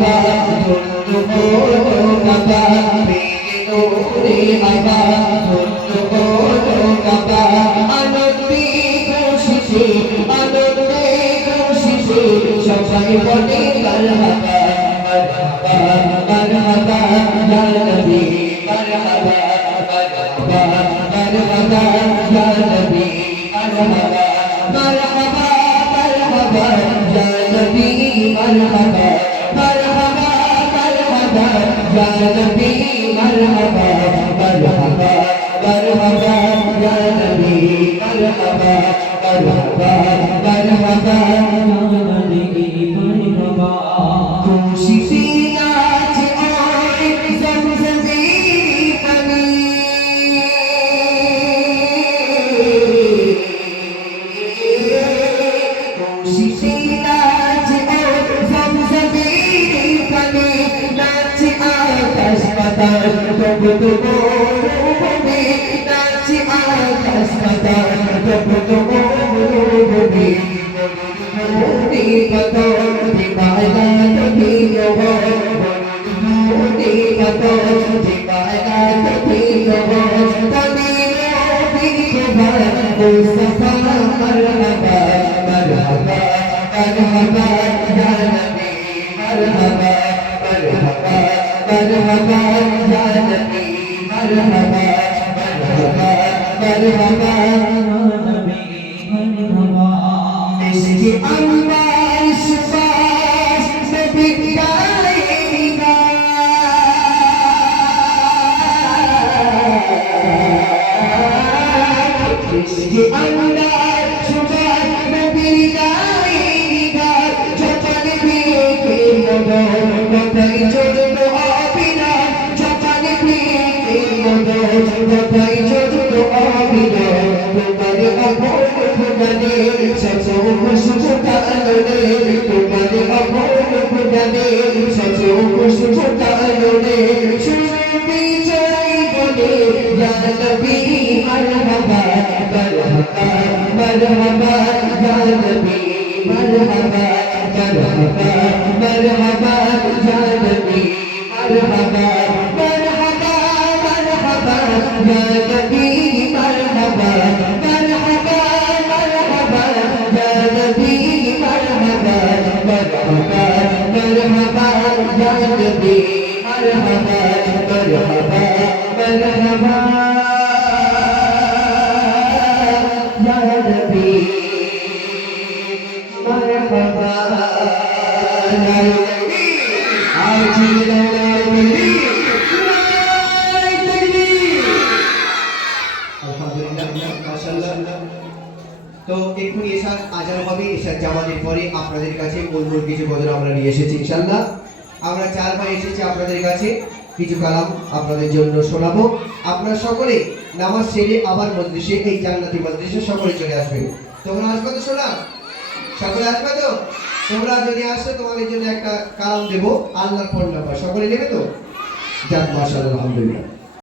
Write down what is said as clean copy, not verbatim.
বাবা ধন্য হলো বাবা প্রিয় নূরে বাবা ধন্য হলো বাবা আনন্দে খুশিতে সবাই বলে মারহাবা মারহাবা ইয়া নবী মারহাবা মারহাবা ইয়া নবী মারহাবা মারহাবা মারহাবা ইয়া নবী মারহাবা মারহাবা মারহাবা ইয়া নবী মারহাবা মারহাবা মারহাবা ইয়া নবী মারহাবা মারহাবা মারহাবা খুশিতে নাচে ওই জমজমে পানি খুশিতে নাচে ওই জমজমে পানি নাচে আকাশ পাতাল তবু তবু রূপে নাচে আকাশ পাতাল তবু তবু রূপে তো এক্ষুনি এসার আজান হবে, এসার জামাতের পরে আপনাদের কাছে মূল কিছু গজল আমরা নিয়ে এসেছি ইনশাআল্লাহ। আমরা চার ভাই এসেছি আপনাদের কাছে কিছু কালাম আপনাদের জন্য শোনাবো। আপনারা সকলে নামাজ সেরে আবার মজলিসে, এই জান্নাতি মজলিসে সকলে চলে আসবেন। তোমরা আসবে তো? শোনা সকলে আসবে তো? তোমরা যদি আসো তোমাদের জন্য একটা কালাম দেবো, আল্লাহর ফোন নাম্বার সকলে নেবে তো? যাক মাশাআল্লাহ, আলহামদুলিল্লাহ।